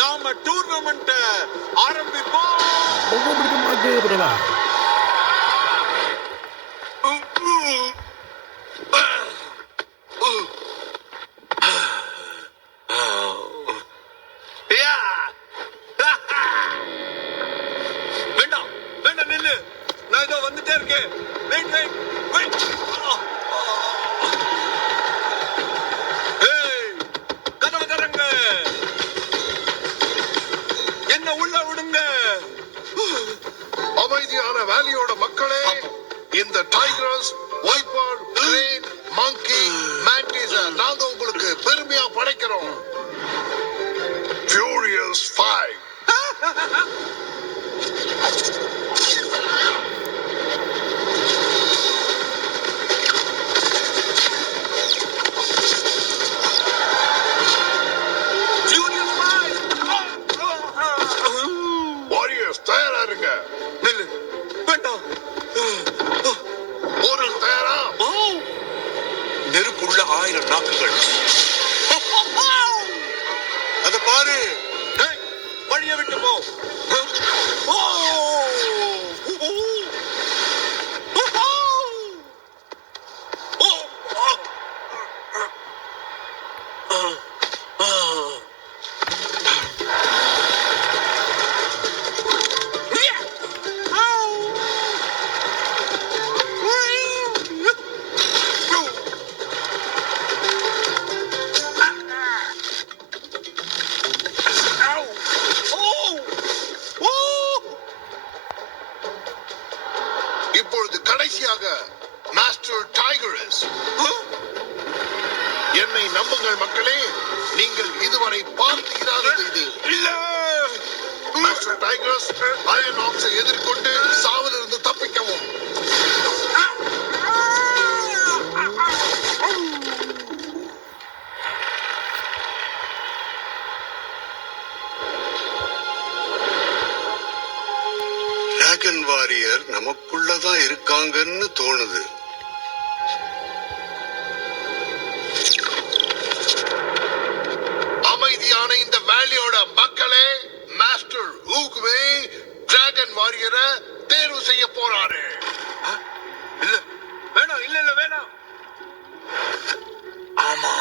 நாம டூர்னமெண்ட் ஆரம்பிப்போம். வேண்டாம் வேண்டாம் நில்லு, நான் இதோ வந்துட்டே இருக்கேன். Wait wait wait. கதவு தரங்க, என்ன உள்ள விடுங்க. அமைதியான வேலியோட மக்களே, இந்த tigers, viper, crane, monkey, mantis நாங்க உங்களுக்கு பெருமையா படைக்கிறோம். Furious 5. வாரியர்ஸ் தயாரா இருங்க. நில்லு, வேண்டாம். போரில் தயாரா? நெருப்புள்ள 1000 நாக்குகள். அத பாரு, வழிய விட்டு போ. இப்பொழுது கடைசியாக மாஸ்டர் டைகர்ஸ். என்னை நம்புங்கள் மக்களே, நீங்கள் இதுவரை பார்த்து இராதது இது. மாஸ்டர் டைகர்ஸ் அயன் ஆக்ஸை எதிர்கொண்டு சாவிலிருந்து தப்பிக்கவும். டிராகன் வாரியர் நமக்குள்ளதான் இருக்காங்கன்னு தோணுது. அமைதியான இந்த வேலியோட மக்களே, மாஸ்டர் ஊக்வே டிராகன் வாரியரை தேர்வு செய்ய போறாரு. இல்ல வேணாம், இல்ல இல்ல வேணாம். ஆமா,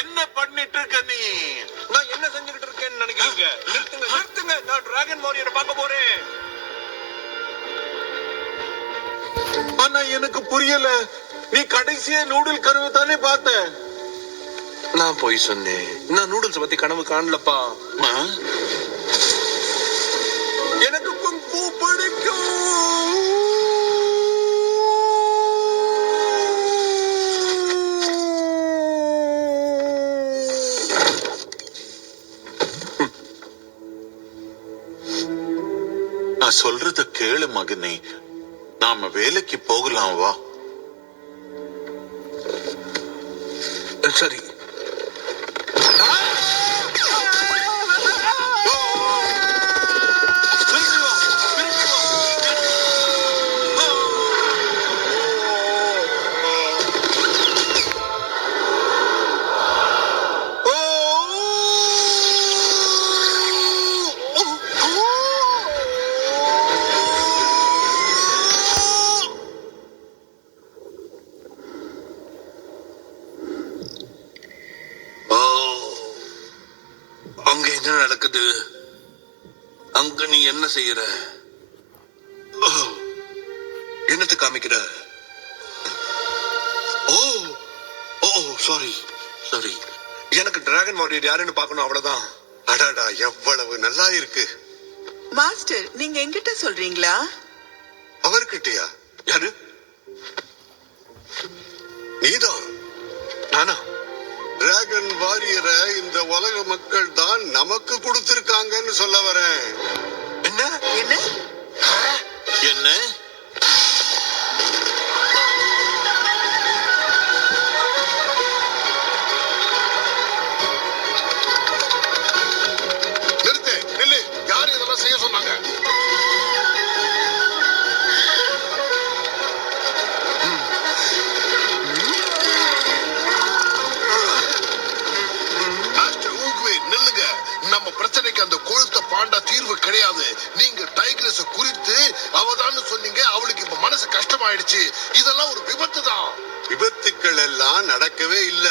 என்ன பண்ணிட்டு இருக்க நீ? நான் என்ன செஞ்சுக்கிட்டு இருக்கேன்னு நினைக்கிறீங்க? நிறுத்துங்க நிறுத்துங்க, நான் டிராகன் வாரியரை பார்க்க போறேன். ஆனா எனக்கு புரியல, நீ கடைசியா நூடுல் கனவு தானே பார்த்த? நான் போய் சொன்னேன், நான் நூடுல்ஸ் பத்தி கனவு காணலப்பா. எனக்கு குங்ஃபூ பிடிக்கும். நான் சொல்றத கேளு மகனே, நாம வேலைக்கு போகலாம் வா. சரி. அங்க என்ன நடக்குது? அங்க நீ என்ன செய்யற? என்னத்தை காமிக்கிற? ஓ ஓ சாரி சாரி, எனக்கு டிராகன் வாரியர் யாருன்னு பார்க்கணும், அவ்வளவுதான். அடாடா, எவ்வளவு நல்லா இருக்கு. மாஸ்டர், நீங்க என்கிட்ட சொல்றீங்களா? அவர்கிட்டயா? யாரு? நீதான்? நானா? டிராகன் வாரியரை இந்த உலக மக்கள் தான் நமக்கு கொடுத்திருக்காங்கன்னு சொல்ல வரேன். என்ன என்ன? என்ன? ஆயிடுச்சு. இதெல்லாம் ஒரு விபத்து தான். விபத்துக்கள் எல்லாம் நடக்கவே இல்ல.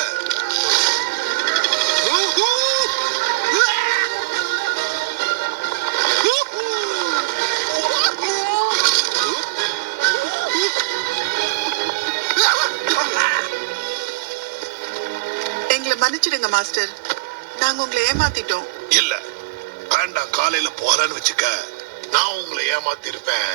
எங்களை மன்னிச்சிடுங்க மாஸ்டர், நாங்க உங்களை ஏமாத்திட்டோம். இல்ல வேண்டாம், காலையில போறேன்னு வச்சுக்க, நான் உங்களை ஏமாத்தி இருப்பேன்.